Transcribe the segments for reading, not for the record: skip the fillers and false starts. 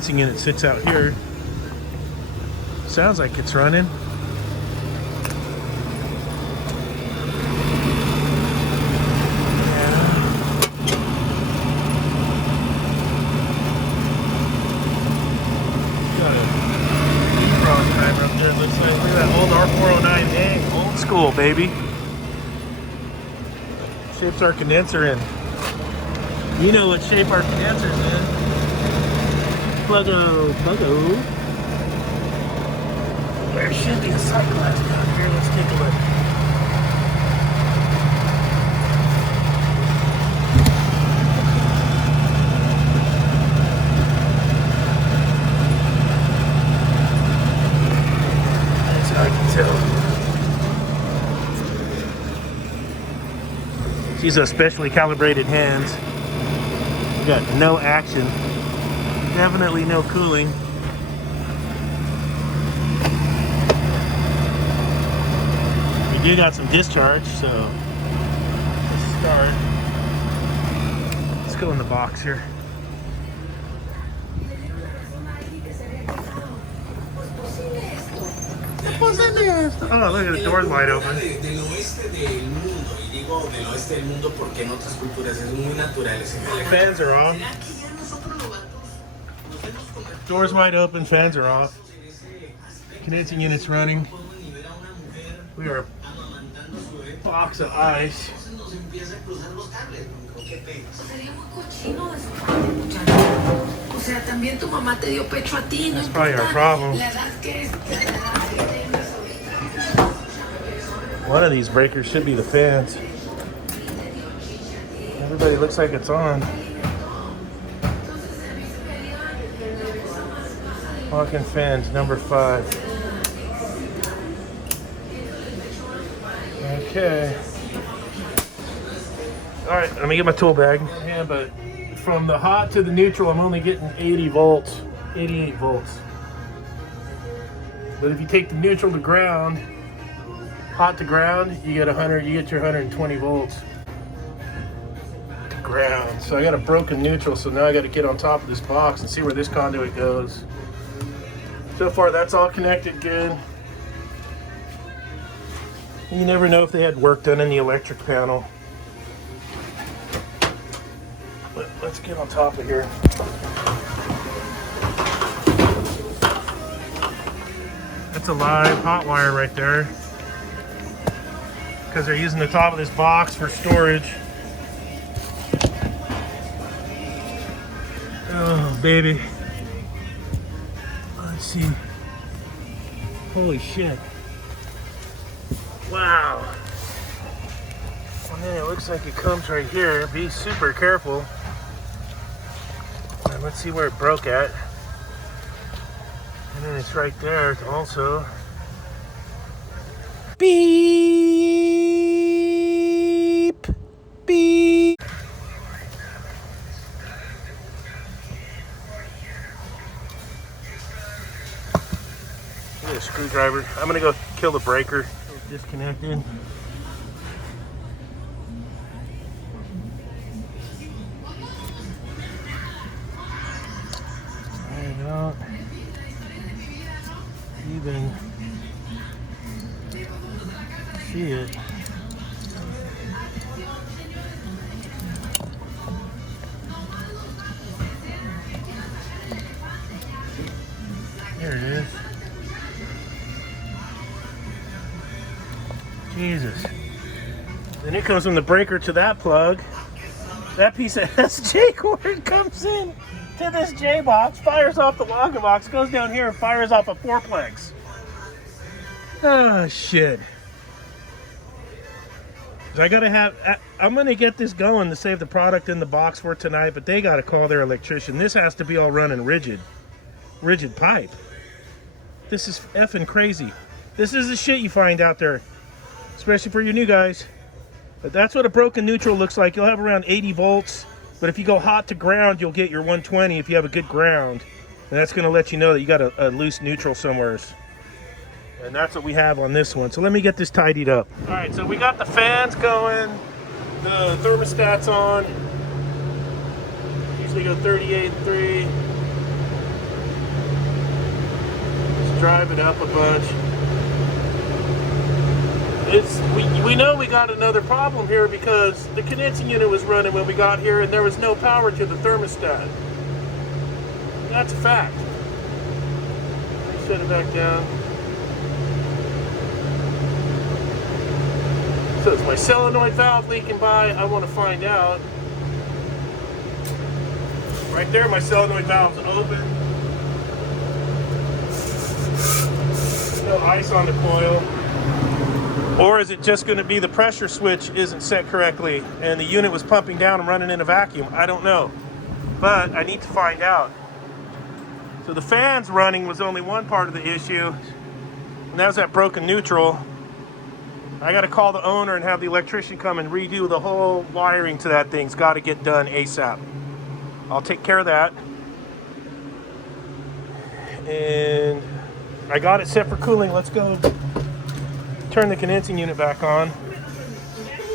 condensing unit sits out here. Sounds like it's running. School, baby. Shapes our condenser in. You know what shape our condenser's in. Pluggo, pluggo. There should be a sight glass down here. Let's take a look. That's how I can tell. These are specially calibrated hands. We got no action. Definitely no cooling. We do got some discharge, so let's start. Let's go in the box here. What's in there? Oh, look at the door's wide open. Fans are off. Doors wide open, fans are off. Condensing unit's running. We are a box of ice. That's probably our problem. One of these breakers should be the fans. Everybody looks like it's on. Walking fans, number 5. Okay. Alright, let me get my tool bag. Yeah, but from the hot to the neutral, I'm only getting 80 volts, 88 volts. But if you take the neutral to ground, hot to ground, you get your 120 volts to ground. So I got a broken neutral, so now I got to get on top of this box and see where this conduit goes. So far, that's all connected good. You never know if they had work done in the electric panel. But let's get on top of here. That's a live hot wire right there, because they're using the top of this box for storage. Oh, baby. Let's see. Holy shit. Wow. Man, it looks like it comes right here. Be super careful. And let's see where it broke at. And then it's right there also. Beep! Beep! Get a screwdriver. I'm gonna go kill the breaker. Disconnected. I don't even see it. There it is. Jesus. Then it comes from the breaker to that plug. That piece of SJ cord comes in to this J box, fires off the logger box, goes down here and fires off a 4-plex. Oh shit. I'm gonna get this going to save the product in the box for tonight, but they gotta call their electrician. This has to be all running rigid pipe. This is effing crazy. This is the shit you find out there, especially for your new guys. But that's what a broken neutral looks like. You'll have around 80 volts, but if you go hot to ground, you'll get your 120 if you have a good ground. And that's gonna let you know that you got a loose neutral somewhere. And that's what we have on this one. So let me get this tidied up. All right, so we got the fans going, the thermostat's on. Usually go 38.3. drive it up a bunch. We know we got another problem here because the condensing unit was running when we got here and there was no power to the thermostat. That's a fact. Set it back down. So is my solenoid valve leaking by? I want to find out. Right there, my solenoid valve's open. No ice on the coil. Or is it just going to be the pressure switch isn't set correctly and the unit was pumping down and running in a vacuum? I don't know. But I need to find out. So the fans running was only one part of the issue. And that was that broken neutral. I got to call the owner and have the electrician come and redo the whole wiring to that thing. It's got to get done ASAP. I'll take care of that. And I got it set for cooling. Let's go turn the condensing unit back on.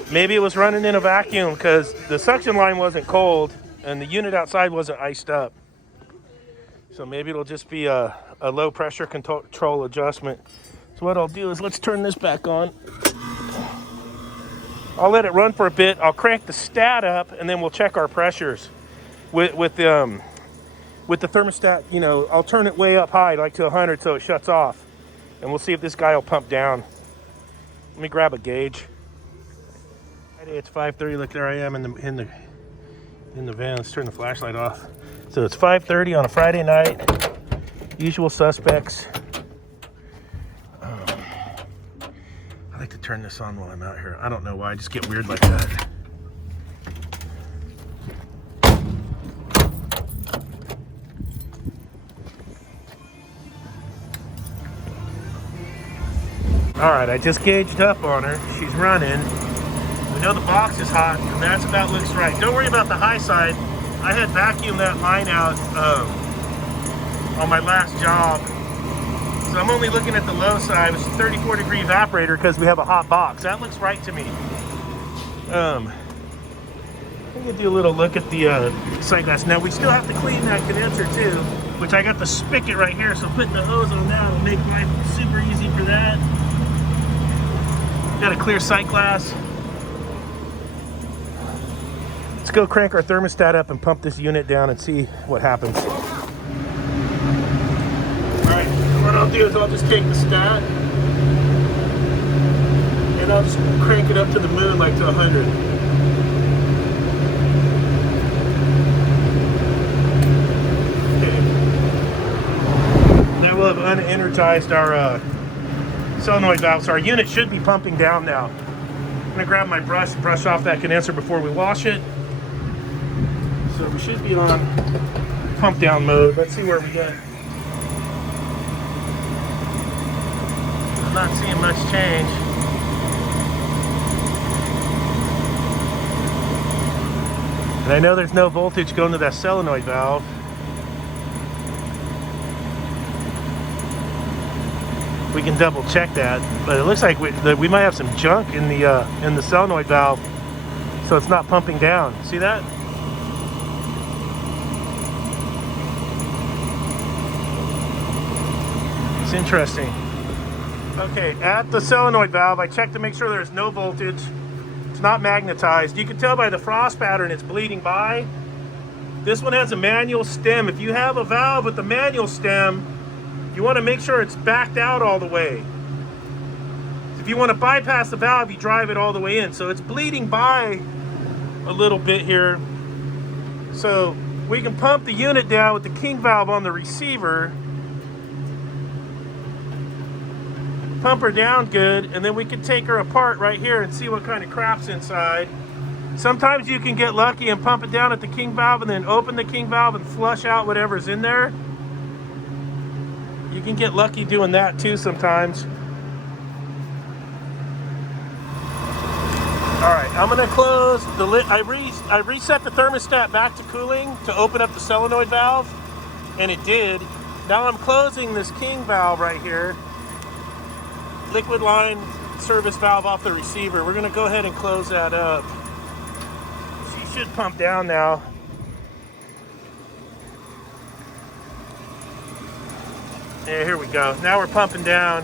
Maybe it was running in a vacuum because the suction line wasn't cold and the unit outside wasn't iced up. So maybe it'll just be a low pressure control adjustment. So what I'll do is let's turn this back on. I'll let it run for a bit. I'll crank the stat up and then we'll check our pressures. With the thermostat, you know, I'll turn it way up high, like to 100 so it shuts off. And we'll see if this guy will pump down. Let me grab a gauge. Friday, it's 5:30. Look, there I am in the van. Let's turn the flashlight off. So it's 5:30 on a Friday night. Usual suspects. I like to turn this on while I'm out here. I don't know why. I just get weird like that. Alright, I just gauged up on her. She's running. We know the box is hot, and that's about looks right. Don't worry about the high side. I had vacuumed that line out on my last job. So I'm only looking at the low side. It's a 34-degree evaporator because we have a hot box. That looks right to me. I'm going to do a little look at the sight glass. Now, we still have to clean that condenser too, which I got the spigot right here, so putting the hose on that will make life super easy for that. Got a clear sight glass. Let's go crank our thermostat up and pump this unit down and see what happens. Alright, what I'll do is I'll just take the stat and I'll just crank it up to the moon, like to 100. Okay. Now we'll have unenergized our solenoid valve, so our unit should be pumping down now. I'm gonna grab my brush and brush off that condenser before we wash it. So we should be on pump down mode. Let's see where we get. I'm not seeing much change. And I know there's no voltage going to that solenoid valve. We can double check that, but it looks like we might have some junk in the solenoid valve, so it's not pumping down. See that? It's interesting. Okay, at the solenoid valve, I checked to make sure there's no voltage. It's not magnetized. You can tell by the frost pattern it's bleeding by. This one has a manual stem. If you have a valve with a manual stem, you want to make sure it's backed out all the way. If you want to bypass the valve, you drive it all the way in. So it's bleeding by a little bit here. So we can pump the unit down with the king valve on the receiver. Pump her down good, and then we can take her apart right here and see what kind of crap's inside. Sometimes you can get lucky and pump it down at the king valve and then open the king valve and flush out whatever's in there. You can get lucky doing that too sometimes. Alright, I'm going to close the lid. I reset the thermostat back to cooling to open up the solenoid valve, and it did. Now I'm closing this king valve right here. Liquid line service valve off the receiver. We're going to go ahead and close that up. She should pump down now. Yeah, here we go. Now we're pumping down.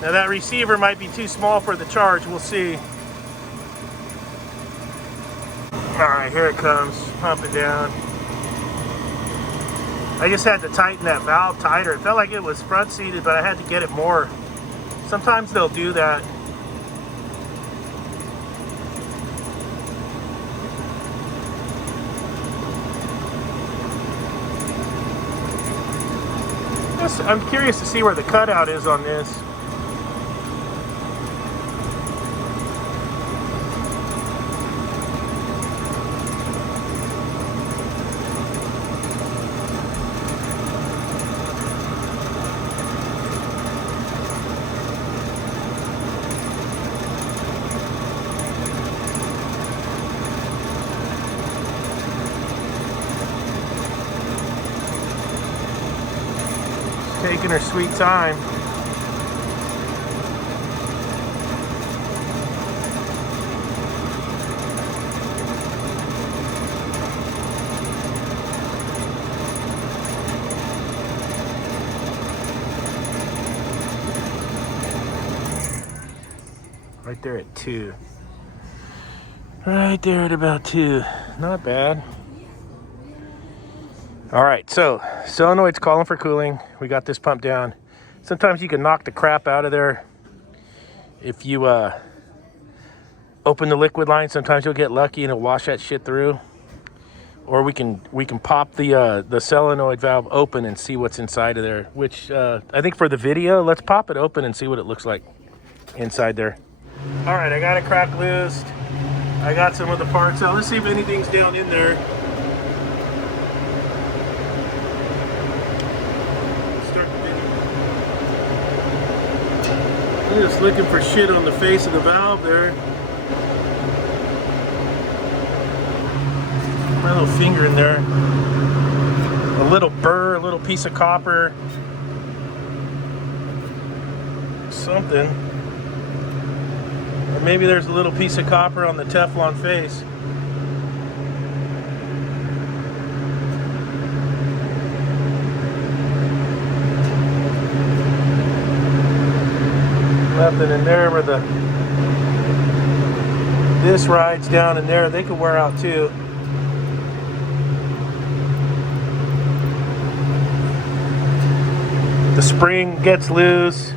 Now that receiver might be too small for the charge. We'll see. All right, here it comes, pumping down. I just had to tighten that valve tighter. It felt like it was front seated, but I had to get it more. Sometimes they'll do that. I'm curious to see where the cutout is on this. Taking her sweet time. Right there at 2. Right there at about 2. Not bad. All right, so solenoid's calling for cooling. We got this pumped down. Sometimes you can knock the crap out of there if you open the liquid line. Sometimes you'll get lucky and it'll wash that shit through. Or we can pop the solenoid valve open and see what's inside of there. Which I think for the video, let's pop it open and see what it looks like inside there. All right, I got it crack loosed. I got some of the parts out. Let's see if anything's down in there. I'm just looking for shit on the face of the valve there. My little finger in there. A little burr, a little piece of copper. Something. Or maybe there's a little piece of copper on the Teflon face. Nothing in there where this rides down in there. They could wear out too. The spring gets loose.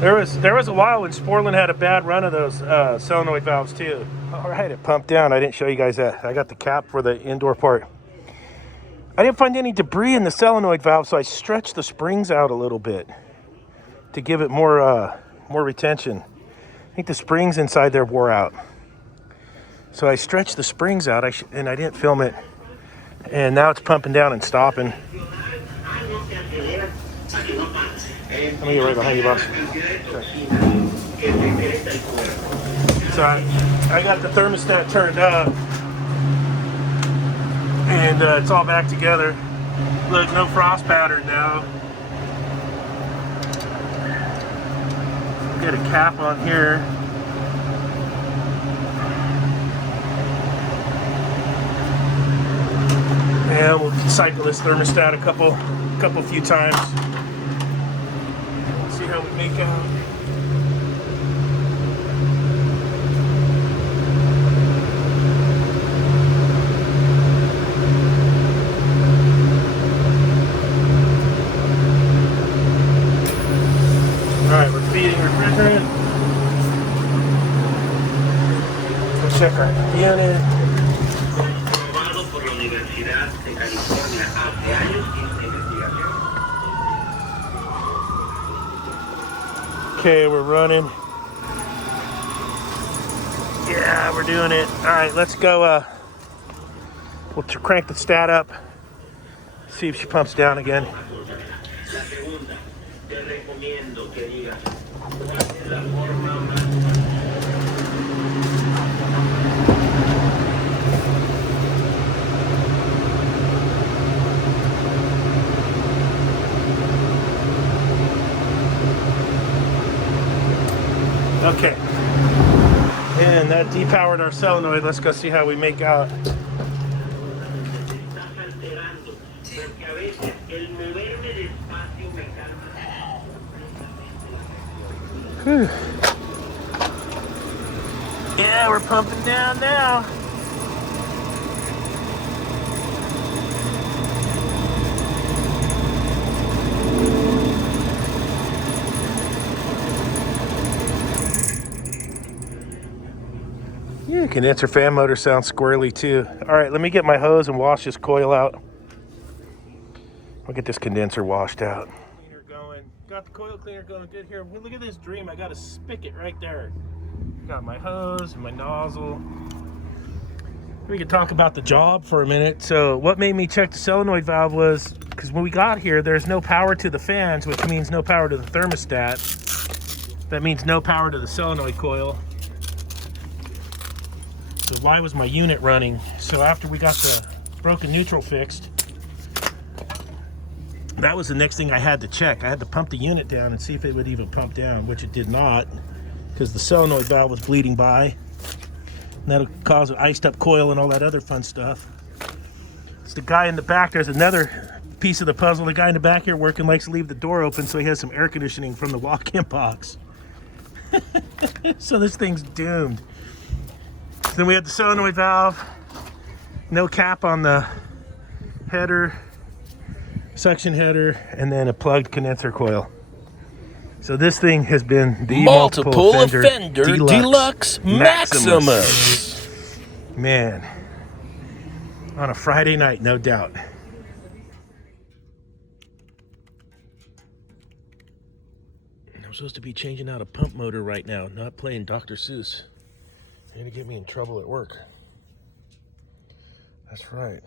There was a while when Sportland had a bad run of those solenoid valves too. All right, it pumped down. I didn't show you guys that. I got the cap for the indoor part. I didn't find any debris in the solenoid valve, so I stretched the springs out a little bit to give it more retention. I think the springs inside there wore out. So I stretched the springs out and I didn't film it. And now it's pumping down and stopping. Let me get right behind you, boss. So I got the thermostat turned up. And it's all back together. Look, no frost pattern now. Get a cap on here. And we'll cycle this thermostat a few times. See how we make out. Alright, we're feeding refrigerant. We'll check our unit. Okay, we're running. Yeah, we're doing it. All right, let's go. We'll crank the stat up. See if she pumps down again. Okay, and that depowered our solenoid. Let's go see how we make out. Whew. Yeah, we're pumping down now. Yeah, condenser fan motor sounds squirrely too. All right, let me get my hose and wash this coil out. I'll get this condenser washed out. Cleaner going. Got the coil cleaner going good here. Look at this dream. I got a spigot right there. Got my hose and my nozzle. We could talk about the job for a minute. So what made me check the solenoid valve was because when we got here, there's no power to the fans, which means no power to the thermostat. That means no power to the solenoid coil. So why was my unit running? So after we got the broken neutral fixed, that was the next thing I had to check. I had to pump the unit down and see if it would even pump down, which it did not, because the solenoid valve was bleeding by. And that'll cause an iced up coil and all that other fun stuff. It's the guy in the back. There's another piece of the puzzle. The guy in the back here working likes to leave the door open so he has some air conditioning from the walk-in box. So this thing's doomed. Then we had the solenoid valve, no cap on the header, suction header, and then a plugged condenser coil. So this thing has been the multiple offender deluxe Maximus. Man, on a Friday night, no doubt. I'm supposed to be changing out a pump motor right now, not playing Dr. Seuss. They're gonna get me in trouble at work. That's right.